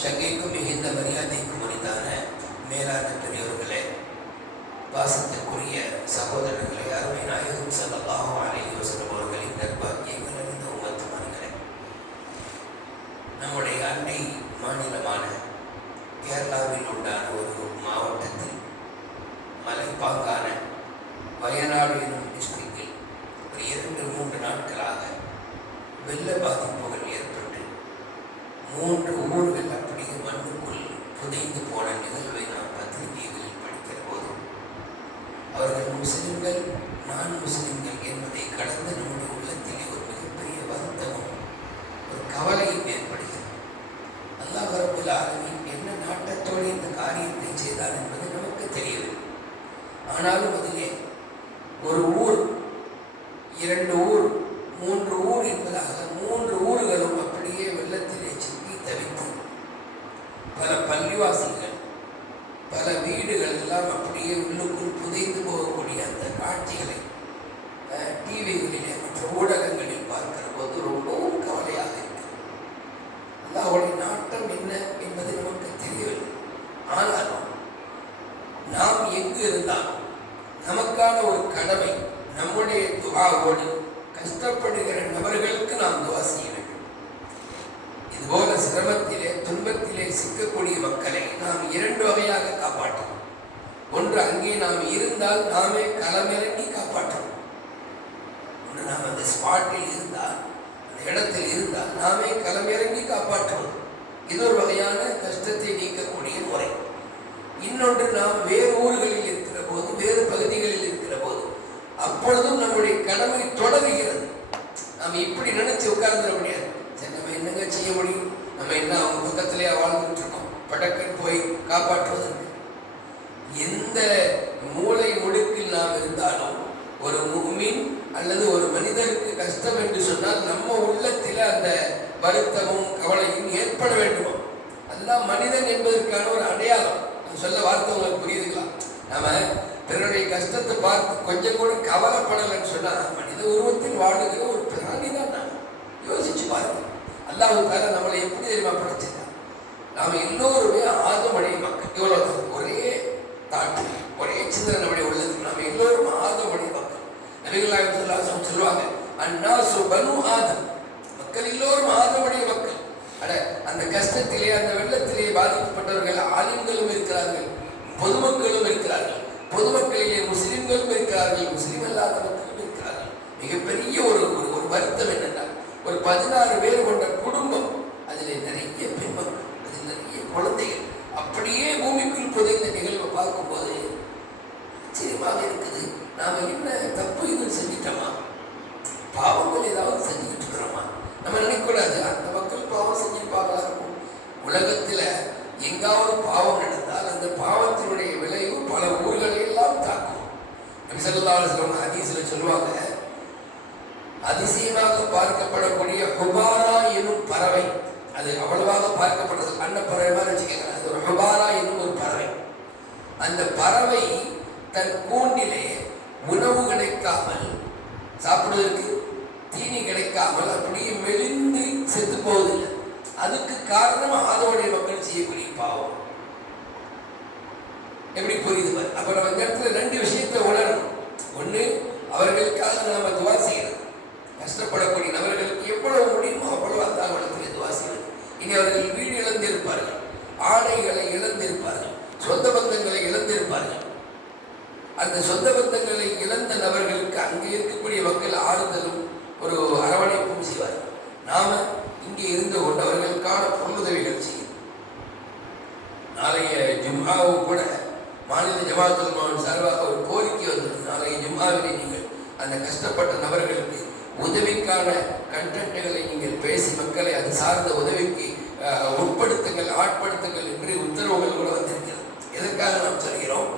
சங்கைக்கும் மிகுந்த மரியாதைக்கும் உரித்தான மேலான பெரியவர்களே பாசத்திற்குரிய சகோதரர்களே அருமை நாயகம் ஸல்லல்லாஹு அலைஹி வஸல்லம் அவர்களின் நற்பாக்கியங்கள் அறிந்த உம்மத்துமான்களே நம்முடைய அண்டை மாநிலமான கேரளாவில் உண்டான ஒரு மாவட்டத்தில் மலைப்பாங்கான வயநாடு எனும் டிஸ்ட்ரிக்டில் ஒரு இரண்டு மூன்று நாட்களாக வெள்ள பாதிப்புகள் ஏற்பட்டு மூன்று ஊர்கள் புதைந்து போன நிகழ்வை நாம் பத்திரிகைகளில் படிக்கிற போது அவர்கள் முஸ்லிம்கள் நான் முஸ்லிம்கள் என்பதை கடந்த நம்முடைய உள்ளத்திலே ஒரு மிகப்பெரிய வருத்தமும் ஒரு கவலையும் ஏற்படுகிறது. அல்லாஹ் ரபுல் ஆலமீன் என்ன நாட்டத்தோடு இந்த காரியத்தை செய்தார் என்பது நமக்கு தெரியவில்லை. ஆனாலும் அது ஒரு ஊர் இரண்டு ஊர் மூன்று ஊர் என்பதாக மூன்று ஊர்களும் அப்படியே வெள்ளத்திலே சிக்கி தவித்து பல பள்ளிவாசல்கள் பல வீடுகள் எல்லாம் அப்படியே உள்ளுக்குள் புதைந்து போகக்கூடிய அந்த காட்சிகளை டிவிகளிலே மற்ற ஊடகங்களில் பார்க்கிற போது ரொம்பவும் கவலையாக இருக்கிறது அல்லாஹ்வுடைய நாட்டம் என்ன என்பது நமக்கு தெரியவில்லை ஆனாலும் நாம் எங்கு இருந்தாலும் நமக்கான ஒரு கடமை நம்முடைய துவாவோடு கஷ்டப்படுகிற நபர்களுக்கு நாம் துவா செய்ய வேண்டும் இதுபோல சிரமத்திலே இருக்கக்கூடிய மக்களை நாம் இரண்டு வகையாக காப்பாற்றணும் ஒன்று அங்கே நாம் இருந்தால் நாமே களமிறங்கி காப்பாற்றணும் ஒன்று நாம் அந்த ஸ்பாட்டில் இருந்தால் அந்த இடத்தில் இருந்தால் நாமே களமிறங்கி காப்பாற்றணும் இது ஒரு வகையான கஷ்டத்தை நீக்கக்கூடிய முறை. இன்னொன்று நாம் வேறு ஊர்களில் இருக்கிற போது வேறு பகுதிகளில் இருக்கிற போது அப்பொழுதும் நம்முடைய கடமை தொடங்குகிறது. நாம் இப்படி நினைச்சு உட்கார்ந்துட முடியாது. சரி நம்ம என்னங்க செய்ய முடியும் நம்ம என்ன அவங்க பக்கத்திலேயே வாழ்ந்துட்டு இருக்கோம் படக்கன் போய் காப்பாற்றுவதற்கு எந்த மூளை முடுக்கில் நாம் இருந்தாலும் ஒரு முக்மின் அல்லது ஒரு மனிதருக்கு கஷ்டம் ஆனால் நம்ம உள்ளத்தில் அந்த வருத்தமும் கவலையும் ஏற்பட வேண்டுமா? அதுதான் மனிதன் என்பதற்கான ஒரு அடையாளம். அது சொல்ல வார்த்தை உங்களுக்கு புரியுதுங்களா? நாம பிறருடைய கஷ்டத்தை பார்த்து கொஞ்சம் கூட கவலைப்படலைன்னு சொன்னா மனித உருவத்தில் வாழுகிற ஒரு பிராணி தான் நாம். யோசிச்சு பாருங்க. அல்லாவுக்காக நம்மளை எப்படி தெரியுமா படைச்சிருக்கான்? நாம எல்லோருமே ஆதமடைய மக்கள் இவ்வளவுதான் ஒரே தாட்டு ஒரே சிந்தனை நம்முடைய உள்ளது நாம எல்லோரும் ஆதமடைய மக்கள் நபிகளாயம் சொல்லாசம் சொல்லுவாங்க அன்னாசு பனு ஆதம் மக்கள் எல்லோரும் ஆதமடைய மக்கள் அட அந்த கஷ்டத்திலே அந்த வெள்ளத்திலே பாதிக்கப்பட்டவர்கள் ஆலிம்களும் இருக்கிறார்கள் பொதுமக்களும் இருக்கிறார்கள் பொதுமக்களிலே முஸ்லிம்களும் இருக்கிறார்கள் முஸ்லிம் அல்லாத மக்களும் இருக்கிறார்கள் பெரிய ஒரு ஒரு வருத்தம் என்னென்றால் ஒரு பதினாறு பேர் கொண்ட குடும்பம் அதில் நிறைய பெண்கள் அதில் நிறைய குழந்தைகள் அப்படியே பூமிக்குள் புதைந்த நிகழ்வை பார்க்கும்போது ஆச்சரியமாக இருக்குது. நாம என்ன தப்பு இது செஞ்சிட்டோமா? பாவங்கள் ஏதாவது செஞ்சுக்கிட்டு இருக்கிறோமா? நம்ம நினைக்கக்கூடாது. அந்த மக்கள் பாவம் செஞ்சிருப்பாங்களா இருக்கும். உலகத்துல எங்காவது பாவம் நடந்தால் அந்த பாவத்தினுடைய விளைவு பல ஊர்களை எல்லாம் தாக்கும். நபி ஸல்லல்லாஹு அலைஹி சொல்லுவாங்க அதிசயமாக பார்க்கப்படக்கூடிய குபாரா எனும் பறவை. அது அவ்வளவாக பார்க்கப்பட்டது. அன்னப்பறவை மாதிரி வச்சுக்கோங்க. அது ஒரு குபாரா என்னும் ஒரு பறவை. அந்த பறவை தன் கூண்டிலே உணவு கிடைக்காமல் சாப்பிடுவதற்கு தீனி கிடைக்காமல் அப்படியே மெலிந்து செத்து போவதில்லை. அதுக்கு காரணம் ஆதவடைய மக்கள் செய்யக்கூடிய பாவம் எப்படி புரியுது பாரு அப்ப நம்ம இந்த இடத்துல ரெண்டு விஷயத்தை உணரணும் ஒண்ணு அவர்களுக்காக நாம துவா செய்யறது கஷ்டப்படக்கூடிய நபர்களுக்கு எவ்வளவு முடியுமோ அவ்வளவு அந்த அவலத்தில் துவா செய்வது இனி அவர்கள் வீடு இழந்திருப்பார்கள். ஆடைகளை இழந்திருப்பார்கள். சொந்த பந்தங்களை இழந்திருப்பார்கள். அந்த சொந்த பந்தங்களை இழந்த நபர்களுக்கு அங்கே இருக்கக்கூடிய மக்கள் ஆறுதலும் ஒரு அரவணைப்பும் செய்வார்கள். நாம இங்கே இருந்து கொண்டு அவர்களுக்கான பொருளுதவிகள் செய்யும். நாளைய ஜும்மாவும் கூட மாநில ஜமாத்துல் மாவன் சார்பாக ஒரு கோரிக்கை வந்தது. நாளைய ஜும்மாவிலே நீங்கள் அந்த கஷ்டப்பட்ட நபர்களுக்கு உதவிக்கான கண்டென்ட்டுகளை நீங்கள் பேசி மக்களை அது சார்ந்த உதவிக்கு உட்படுத்துங்கள் ஆட்படுத்துங்கள் என்று உத்தரவுகள் கூட வந்திருக்கிறது. எதற்காக நாம் சொல்கிறோம்?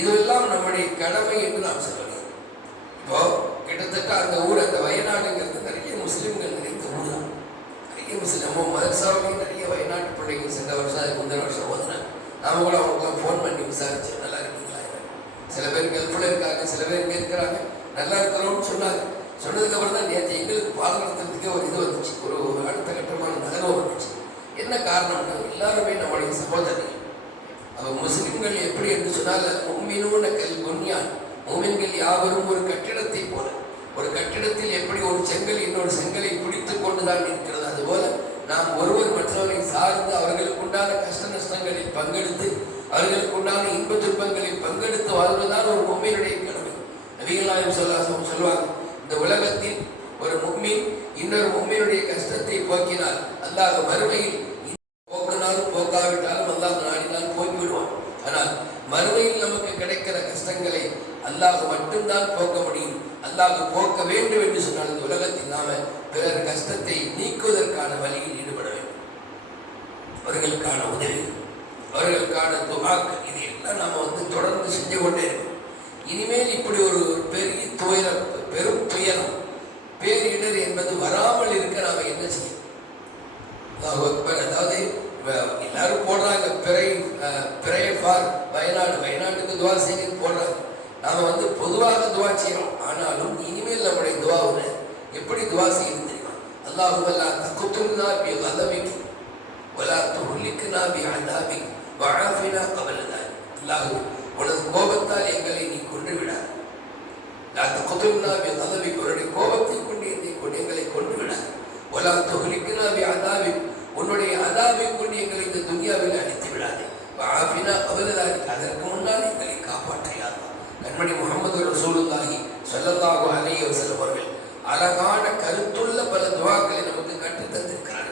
இதுவெல்லாம் நம்முடைய கடமை என்று நாம் சொல்கிறோம் இப்போ கிட்டத்தட்ட அந்த ஊர் அந்த வயநாடுங்கிறது நிறைய முஸ்லீம்கள் நிறைந்த ஊர் தான் நிறைய முஸ்லீம் நம்ம மதரசாவிலையும் நிறைய வயநாட்டு பிள்ளைகள் சென்ற வருஷம் அதுக்கு முந்தின வருஷம் ஓதுனாங்க. நாம கூட அவங்களுக்குலாம் ஃபோன் பண்ணி விசாரிச்சு நல்லா இருக்கீங்களா சில பேர் கல்ஃபில் இருக்காங்க சில பேர் இங்கே இருக்கிறாங்க. நல்லா இருக்கிறோம்னு சொன்னாங்க. சொன்னதுக்கப்புறம் தான் நேற்று எங்களுக்கு பாதுகாத்துறதுக்கே ஒரு இது வந்துச்சு. ஒரு அடுத்த கட்டமான நகரம் வந்து என்ன காரணம்னா எல்லாருமே நம்முடைய சகோதரி அவள் முஸ்லிம்கள் எப்படி என்று சொன்னால் மும்மினூன கல் புன்யான். யாவரும் ஒரு கட்டிடத்தை போல. ஒரு கட்டிடத்தில் எப்படி ஒரு செங்கல் இன்னொரு செங்கலை பிடித்து கொண்டுதான் இருக்கிறது. அதுபோல நாம் ஒருவர் மற்றவரை சார்ந்து அவர்களுக்கு உண்டான கஷ்ட நஷ்டங்களில் பங்கெடுத்து அவர்களுக்கு உண்டான இன்ப துன்பங்களில் பங்கெடுத்து வாழ்வதுதான் ஒரு மொம்மையினுடைய கடமை. நபிகளாயும் சொல்லாசம் சொல்லுவாங்க இந்த உலகத்தில் ஒரு மும்மின் இன்னொரு மொம்மையினுடைய கஷ்டத்தை போக்கினால் அல்லாஹ் மறுமையில் போக்கினாலும் போக்காவிட்டாலும் அல்லாஹ் நாடினால் போக்கி விடுவான் ஆனால் மறுமையில் நமக்கு கிடைக்கிற கஷ்டங்களை அல்லாஹ் மட்டும்தான் போக்க முடியும் அல்லாஹ் போக்க வேண்டும் என்று சொன்னால் இந்த உலகத்தில் நாம பிறர் கஷ்டத்தை நீக்குவதற்கான வழியில் ஈடுபட வேண்டும். அவர்களுக்கான உதவி அவர்களுக்கான துவாக்கு இது எல்லாம் நாம வந்து தொடர்ந்து செஞ்சு கொண்டே இருக்கோம் இனிமேல் இப்படி ஒரு பெரிய துயரம் பேரிடர் என்பது வராமல் இருக்க நாம என்ன செய்யணும் அல்லாஹ் அக்பர். அதாவது வ- எல்லாரும் போடுறாங்க பிறை அஹ், பிறை ஃபார் வயநாடு வயநாட்டுக்கு துவா செய்யுன்னு போடுறாங்க நாம வந்து பொதுவாக துவா செய்யறோம் ஆனாலும் இனிமேல் நம்முடைய துவாவில் எப்படி துவா செய்யணும் தெரியுமா? அல்லாஹு அல்லா தகுத்துனா பி கதபிக்கு வலா துஹ்லிக்னா பி அதாபி வஆஃபினா கபல அல்லாஹு உனது கோபத்தால் எங்களை நீ கொண்டு விடாது நான் தகுத்துனா பி கதபிக் உன்னுடைய கோபத்தை கொண்டு என்னை கொண்டு எங்களை கொண்டு விடாது வலா துஹ்லிக்னா பி அதாபி உன்னுடைய அதாபை கொண்டு எங்களை இந்த துன்யாவில் அழித்து விடாது வஆஃபினா கபல அதற்கு முன்னால் எங்களை காப்பாற்றையாது கண்மணி முகமது ரசூலுல்லாஹி ஸல்லல்லாஹு அலைஹி வஸல்லம் அழகான கருத்துள்ள பல துவாக்களை நமக்கு கற்று தந்திருக்கிறார்.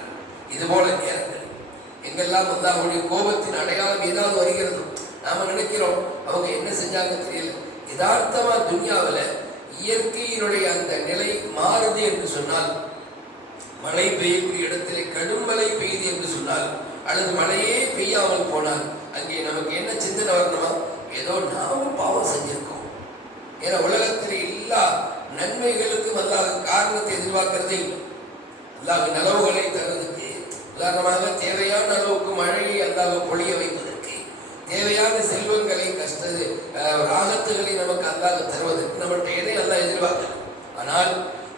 இது போல நேரங்கள். எங்கெல்லாம் வந்து அவருடைய கோபத்தின் அடையாளம் ஏதாவது வருகிறது நாம நினைக்கிறோம் அவங்க என்ன செஞ்சாங்க தெரியல. யதார்த்தமா துன்யாவில் இயற்கையினுடைய அந்த நிலை மாறுது என்று சொன்னால் மழை பெய்யக்கூடிய இடத்திலே கடும் மழை பெய்யுது என்று சொன்னால் அல்லது மழையே பெய்யாமல் போனால் அங்கே நமக்கு என்ன சிந்தனை வரணுமா? ஏதோ நாமும் பாவம் செஞ்சிருக்கோம். ஏன்னா உலகத்தில் எல்லா நன்மைகளுக்கும் அல்லாஹ் காரணத்தை எதிர்பார்க்கறது இல்லை. அல்லாஹ் நலவுகளை தருவதற்கு உதாரணமாக தேவையான அளவுக்கு மழையை அல்லாஹ் பொழிய வைப்பதற்கு தேவையான செல்வங்களை கஷ்ட அஹ், ராகத்துகளை நமக்கு அல்லாஹ் தருவதற்கு நம்மகிட்ட எதை அல்லாஹ் எதிர்பார்க்கல. ஆனால்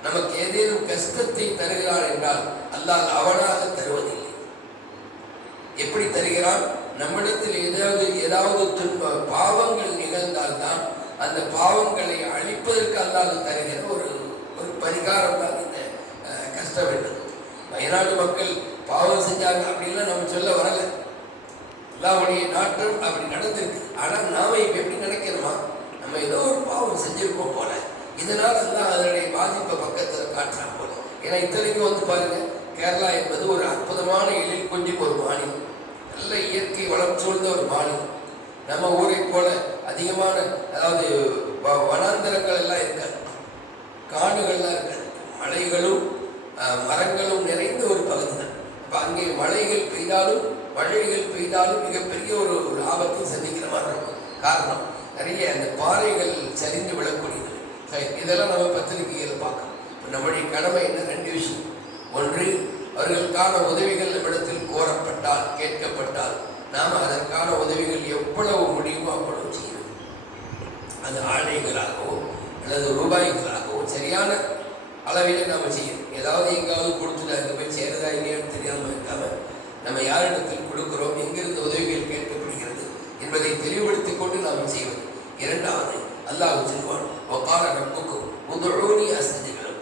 நமக்கு ஏதேனும் கஷ்டத்தை தருகிறான் என்றால் அல்லாஹ் அவனாக தருவதில்லை. எப்படி தருகிறான்? நம்மிடத்தில் ஏதாவது ஏதாவது துன்ப பாவங்கள் நிகழ்ந்தால்தான் அந்த பாவங்களை அழிப்பதற்கு அல்லாஹ் தருகிற ஒரு ஒரு பரிகாரம் தான் இந்த அஹ், கஷ்டம் என்பது வயநாடு மக்கள் பாவம் செஞ்சாங்க அப்படின்லாம் நம்ம சொல்ல வரல. அல்லாஹ்வுடைய நாட்டம் அப்படி நடந்திருக்கு. ஆனால் நாம இப்ப எப்படி நினைக்கிறோமா? நம்ம ஏதோ ஒரு பாவம் செஞ்சிருக்கோம் போல. இதனால் தான் அதனுடைய பாதிப்பை பக்கத்துல காட்டுறான் போல ஏன்னா இத்தனைக்கும் வந்து பாருங்க கேரளா என்பது ஒரு அற்புதமான எழில் கொஞ்சம் ஒரு மாநிலம். நல்ல இயற்கை வளம் சூழ்ந்த ஒரு மாநிலம். நம்ம ஊரை போல அதிகமான அதாவது வ- வனாந்தரங்கள் எல்லாம் இருக்காது. காடுகள்லாம் இருக்காது. மலைகளும் அஹ், மரங்களும் நிறைந்த ஒரு பகுதி அங்கே மழைகள் பெய்தாலும் மழைகள் பெய்தாலும் மிகப்பெரிய ஒரு ஒரு ஆபத்தை சந்திக்கிற மாதிரி இருக்கும். காரணம் நிறைய அந்த பாறைகள் சரிந்து விழக்கூடியது. இதெல்லாம் நம்ம பத்திரிகையில் பார்க்கணும். இப்போ நம்முடைய கடமை என்ன? ரெண்டு விஷயம். ஒன்று அவர்களுக்கான உதவிகள் நம்மிடத்தில் கோரப்பட்டால் கேட்கப்பட்டால் நாம் அதற்கான உதவிகள் எவ்வளவு முடியுமோ அவ்வளவு செய்யணும். அது ஆடைகளாகவோ அல்லது ரூபாய்களாகவோ சரியான அளவில் நாம செய்யணும். ஏதாவது எங்காவது கொடுத்துட்டாங்க நம்ம யாரிடத்தில் கொடுக்கிறோம் எங்கிருந்து உதவிகள் கேட்கப்படுகிறது என்பதை தெளிவுபடுத்திக் கொண்டு நாம் செய்வது. இரண்டாவது அல்லாஹ் சொல்வான் ஒக்கால நம்புக்கும் முதலோனி அசதிகளும்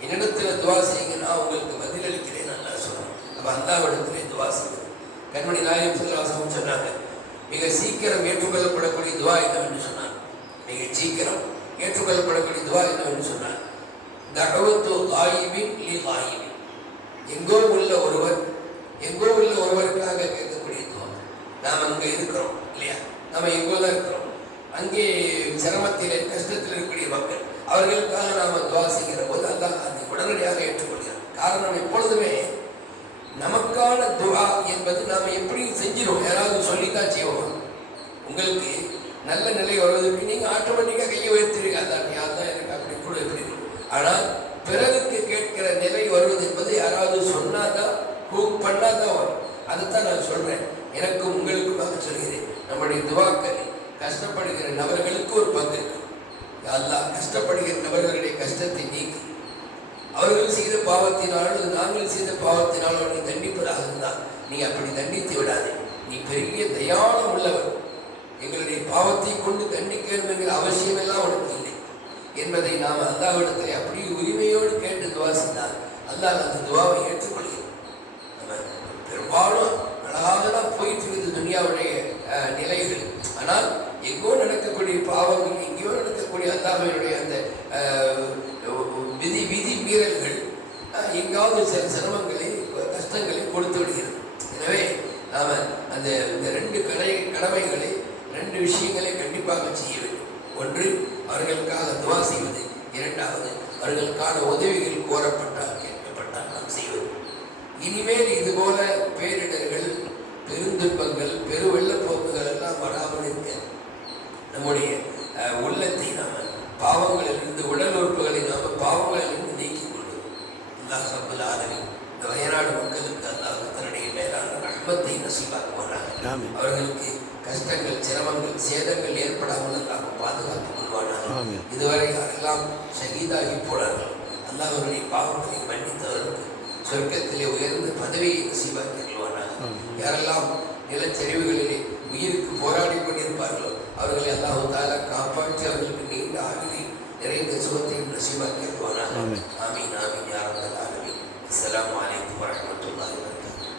என்னிடத்தில் துவா செய்யுங்க நான் உங்களுக்கு பதிலளிக்கிறேன் நல்லா சொல்றேன் அப்போ அல்லாவிடத்திலே துவா செய்வோம் கண்மணி நாயம் செல்வாசகம் சொன்னாங்க மிக சீக்கிரம் ஏற்றுக்கொள்ளப்படக்கூடிய துவா என்னவென்று சொன்னார்? மிக சீக்கிரம் ஏற்றுக்கொள்ளப்படக்கூடிய துவா என்னவென்று சொன்னார். தகவத்து காயிபின் எங்கோ உள்ள ஒருவர் எங்கோ உள்ள ஒருவருக்காக கேட்கக்கூடிய துவா நாம் அங்கே இருக்கிறோம் இல்லையா? நம்ம எங்கோ தான் இருக்கிறோம். அங்கே சிரமத்தில் கஷ்டத்தில் இருக்கக்கூடிய மக்கள் அவர்களுக்காக நாம் துவா செய்கிற போது அல்லாஹ் அதை உடனடியாக ஏற்றுக்கொள்கிறார் காரணம் எப்பொழுதுமே நமக்கான துவா என்பது நாம் எப்படி செஞ்சிடும் யாராவது சொல்லித்தான் செய்வோம்? உங்களுக்கு நல்ல நிலை வருவதற்கு நீங்கள் ஆட்டோமேட்டிக்காக கையை உயர்த்துவீங்க அதான் யார்தான் எனக்கு அப்படி கூட எப்படி ஆனால் பிறருக்கு கேட்கிற நிலை வருவது என்பது யாராவது சொன்னாதான் ஹூக் பண்ணாதான் வரும் அதுதான் நான் சொல்றேன். எனக்கும் உங்களுக்குமாக சொல்கிறேன். நம்முடைய துவாக்கள் கஷ்டப்படுகிற நபர்களுக்கு ஒரு பங்கு இருக்கு. அல்லாஹ் கஷ்டப்படுகிற நபர்களுடைய கஷ்டத்தை நீக்கு. அவர்கள் செய்த பாவத்தினாலும் நாங்கள் செய்த பாவத்தினாலும் அவனை தண்டிப்பதாக இருந்தால் நீ அப்படி தண்டித்து விடாதே. நீ பெரிய தயானம் உள்ளவர் எங்களுடைய பாவத்தை கொண்டு தண்டிக்க வேண்டும் என்கிற அவசியமெல்லாம் உனக்கு இல்லை. என்பதை நாம் அல்லாவிடத்தில் அப்படி உரிமையோடு கேட்டு துவா செய்தால் அல்லாஹ் அந்த துவாவை இருக்குது நிலைகள். ஆனால் எங்கோ நடக்கக்கூடிய பாவங்கள் எங்கேயோ நடக்கக்கூடிய அல்லாஹ்வினுடைய அந்த விதி விதி மீறல்கள் எங்காவது சில சிரமங்களை கஷ்டங்களை கொடுத்து விடுகிறது. எனவே நாம் அந்த இந்த ரெண்டு கடை கடமைகளை ரெண்டு விஷயங்களை கண்டிப்பாக செய்ய வேண்டும். ஒன்று அவர்களுக்காக துவா செய்வது. இரண்டாவது அவர்களுக்கான உதவிகள் கோரப்பட்டால் கேட்கப்பட்டால் நாம் செய்வது. இனிமேல் இதுபோல பேரிடர்கள் பெருந்துன்பங்கள் பெருவெள்ளப்போக்குகள் எல்லாம் வராமல் இருக்க நம்முடைய உள்ளத்தை நாம பாவங்களிலிருந்து உடல் உறுப்புகளை நாம பாவங்களிலிருந்து நீக்கிக் கொள்வது அல்லாஹ் ரப்பல் ஆலமீன் இந்த வயநாடு மக்களுக்கு அல்லாஹ் தன்னுடைய மேலான ரஹ்மத்தை நசீபாக்குவானாக ஆமென். அவர்களுக்கு கஷ்டங்கள் சிரமங்கள் சேதங்கள் ஏற்படாமல் அல்லாஹ் பாதுகாத்துக் கொள்வானாக. இதுவரை யாரெல்லாம் ஷஹீதாகி போனார்கள் அல்லாஹ் அவருடைய பாவங்களை மன்னித்தவர்களுக்கு சொர்க்கத்திலே உயர்ந்த பதவியை. யாரெல்லாம் நிலச்சரிவுகளிலே உயிருக்கு போராடி கொண்டிருப்பார்களோ அவர்களை அல்லாஹ் தாலா காப்பாற்றி அவர்களுக்கு நீண்ட ஆவிலை நிறைந்த சுகத்தையும் நசீபாக்கி கொள்வானாக ஆமென். ஆமீன் ஆமீன் யா ரப்பல் ஆலமீன். அஸ்ஸலாமு அலைக்கும் வரஹ்மத்துல்லாஹி வபரகாத்துஹு.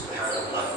சுப்ஹானல்லாஹ்.